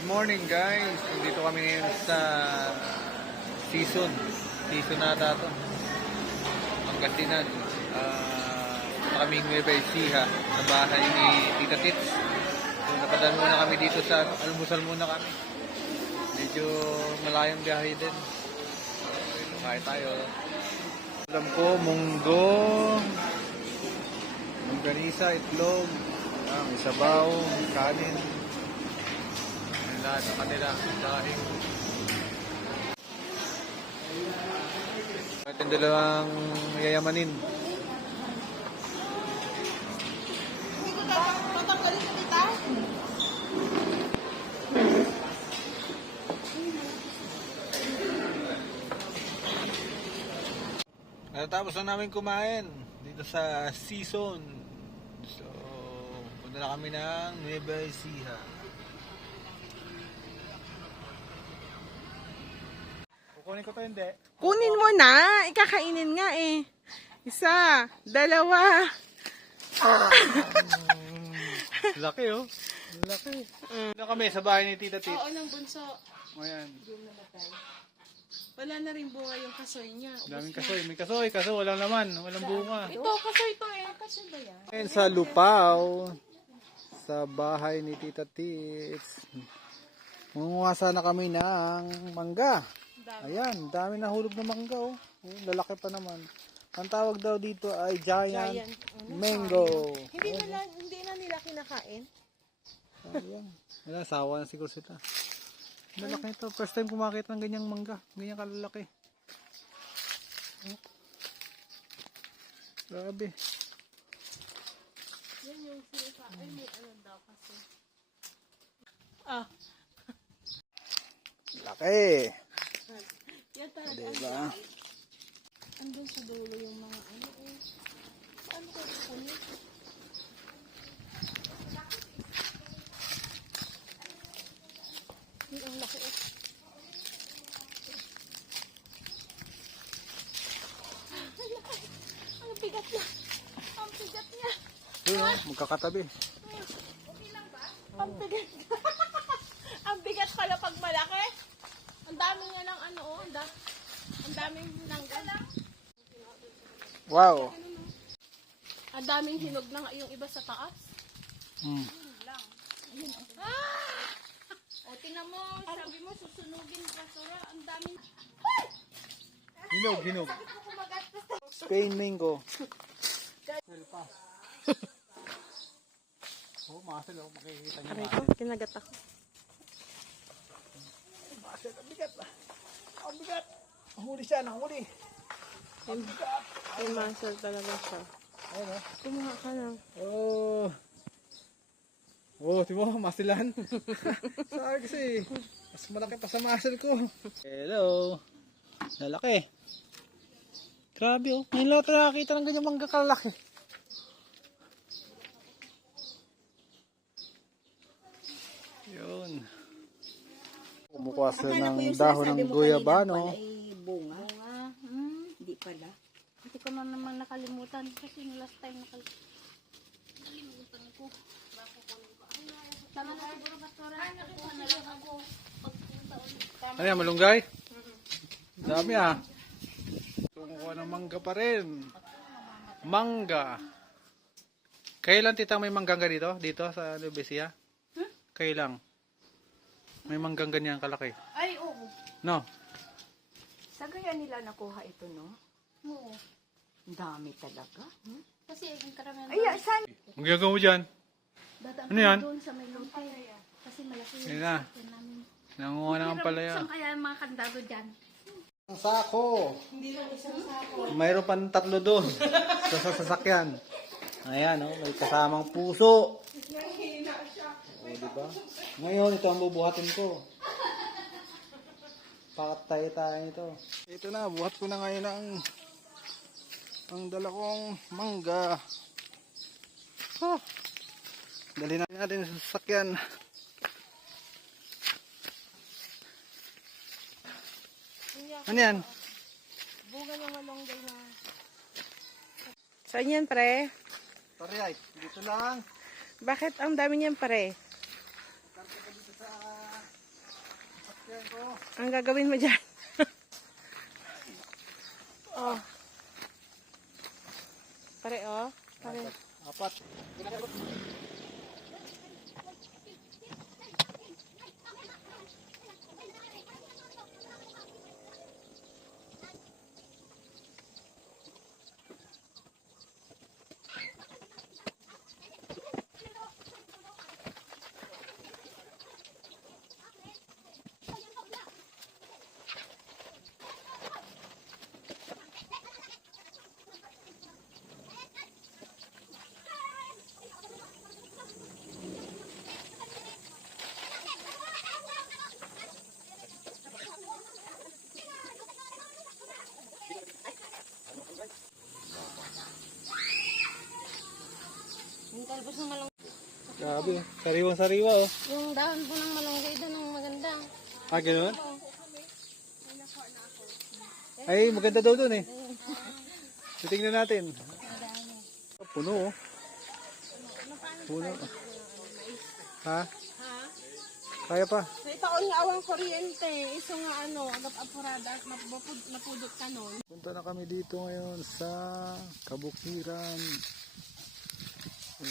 Good morning guys. Dito kami ngayon sa season. Season na ito. Pangasinan. Uh, kaming Nueva Ecija sa bahay ni Tita Tits. So, napadaan muna kami dito sa almusal muna kami. Medyo malayong biyahe din. So, kaya tayo. Alam ko, munggo, mungganisa, itlog, ah, may sabaw, kanin, lahat sa kanila, dahil at yung dalawang yayamanin. Natapos na namin kumain dito sa season. So, punta na kami ng Nueva Ecija. Kukunin ko to hindi. Kunin mo na. Ikakainin nga eh. Isa, dalawa. Laki oh. Laki. Dito kami sa bahay ni Tita Tit. Oo, ng bunso. Ayan. Yung namatay. Wala na rin bunga yung kasoy niya. Daming kasoy. May kasoy. Kaso walang laman. Walang bunga. Ito, kasoy to eh. Kasoy ba yan? Ngayon sa Lupaw, sa bahay ni Tita Tits. Munguha sana kami ng mangga. Ayan, dami na hulog na mangga oh. Oh, lalaki pa naman. Ang tawag daw dito ay giant, Giant, ano, mango. Hindi na, lang- hindi na nila kinakain. Ayan. Wala, sawa na siguro sila. Malaki ito. First time kumakita ng ganyang mangga. Ganyan kalalaki. Oh. Grabe. Yan yung sinisa. Ay, may ano daw kasi. Ah, Laki. Diba? Andun sa dulo yung mga ano eh. Paano ko kukunin? Yun ang laki eh. Ang bigat niya. Ang bigat niya. Yun oh, magkakatabi. Ang bigat ang bigat pala pag malaki. Ang dami nga ng ano oh. Ang, da- ang daming nanggal. Wow. Ang daming hinog na nga yung iba sa taas. Mm. Ah! O, tingnan mo, sabi mo, susunugin ka, Sora. Ang daming... Hinog, hinog. Spain mango. oh, makasal oh, makikita niyo. Aray ko, kinagat ako. Makasal, ang bigat. Ang bigat. Huli siya, nahuli. May muscle talaga siya. Ayun oh. Kumuha ka na. Oh. Oh, di ba? Masilan. Sabi kasi, mas malaki pa sa muscle ko. Hello. Lalaki. Grabe oh. Ngayon lang nakakita ng ganyang mangga kalaki. Yun. Kumukuha sila ng dahon ng guyabano. ay bunga. Bunga? Hmm, hindi pala. Hindi ko na naman nakalimutan kasi yung last time nakal nakalimutan ko. Bako ko ko. Ay, tama na siguro pastora. Nakuha na lang ako. Pagpunta ulit. Ano yan, malunggay? Dami ah. Kumukuha ng mangga pa rin. Mangga. Kailan tita may manggang dito? Dito sa Lubesia? Kailan? May manggang ganyan kalaki. Ay, oo. No? Sa gaya nila nakuha ito, no? Oo. Ang dami talaga. Hmm? Kasi ang karamihan Ay, ah, saan? Ang ginagawa mo dyan? Dadaan Ano yan? doon sa may lote. Kasi malaki Yan yung na. sasakyan namin. Nangunga na ang palaya. Saan kaya ang mga kandado dyan? Ang sako. Hindi lang isang sako. Mayroon pang tatlo doon. sa sa sasakyan. Ayan, oh, may kasamang puso. O, diba? Ngayon, ito ang bubuhatin ko. Patay tayo nito. Ito na, buhat ko na ngayon ang ang dala kong mangga. Oh, dali na natin sa sasakyan. Ano yan? Bunga ng malunggay na. Saan yan, pre? Parehite, dito lang. Bakit ang dami niyan, pre? Dito sa Ang gagawin mo dyan? oh. Pare, oh. Pare. Apat. Yung talbos ng malunggay. Grabe. Sariwang sariwa oh. Yung dahon po ng malunggay doon ang maganda. Ah, ganoon? Ay, maganda daw dun eh. Titingnan natin. Puno oh. Puno. Ha? Ha? Kaya pa. Sa itaon nga awang kuryente. Iso nga ano, napapurada at napudot ka nun. Punta na kami dito ngayon sa Kabukiran. Oh.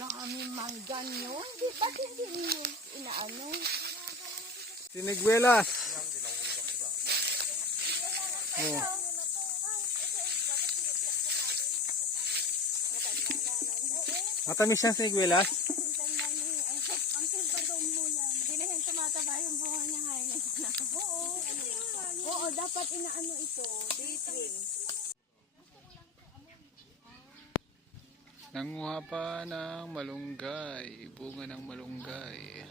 Dami manggan yun. Di, ba't hindi niyo inaano? Siniguelas. Oh. Matamis siyang siniguelas. Ang silbadom mo yan. Hindi na yan tumataba yung bunga niya ngayon. Oo. Oo, dapat inaano ito. Day trim. Nanguha pa ng malunggay. Bunga ng malunggay.